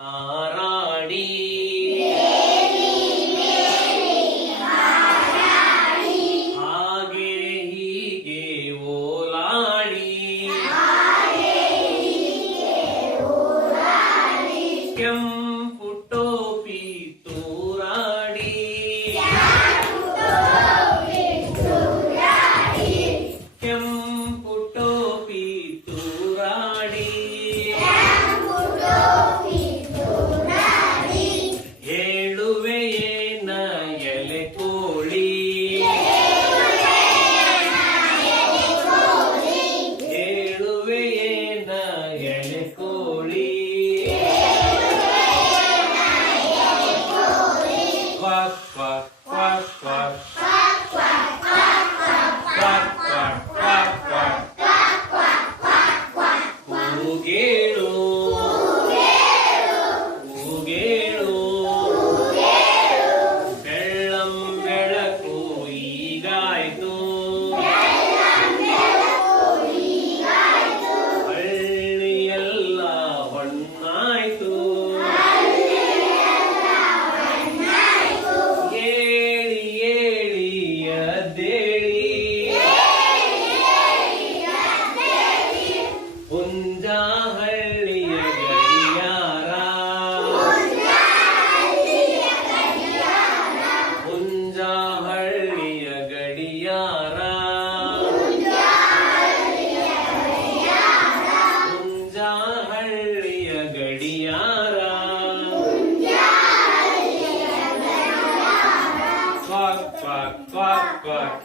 ಹಾರಾಡಿ ಹಾಗೆ ಹೀಗೆ ಓಲಾಡಿ ಕೆಂಪು ಟೋಪಿ ತೂರಾಡಿ ಕೆಂಪು ಟೋಪಿ ತೂರಾಡಿ ಹೇಳುವೆಯೇನ ಎಲೆ ಕೋಳಿ ಹೇಳುವೆಯೇನ ಎಲೆ ಕೋಳಿ ಕ್ವಾಕ್ ಕ್ವಾಕ್ ಕ್ವಾಕ್ ಕ್ವಾಕ್ ಕ್ವಾಕ್ ಕ್ವಾಕ್ ಕ್ವಾಕ್ ಕೂಗೇಳು ಕೂಗೇಳು ಬೆಳ್ಳಂ ಬೆಳಕು ಈಗಾಯ್ತು ಹಳ್ಳಿಯೆಲ್ಲ ಹೊಣ್ಣಾಯ್ತು ಏಳಿ ಏಳಿ ಎದ್ದೇಳಿ ಹುಂಜಾಹಳ್ಳಿಯ ಗಡಿಯಾರ ಹುಂಜಾಹಳ್ಳಿಯ ಗಡಿಯಾರ ಹುಂಜಾಹಳ್ಳಿಯ ಗಡಿಯಾರ ಕ್ವಾಕ್ ಕ್ವಾಕ್ ಕ್ವಾಕ್ ಕ್ವಾಕ್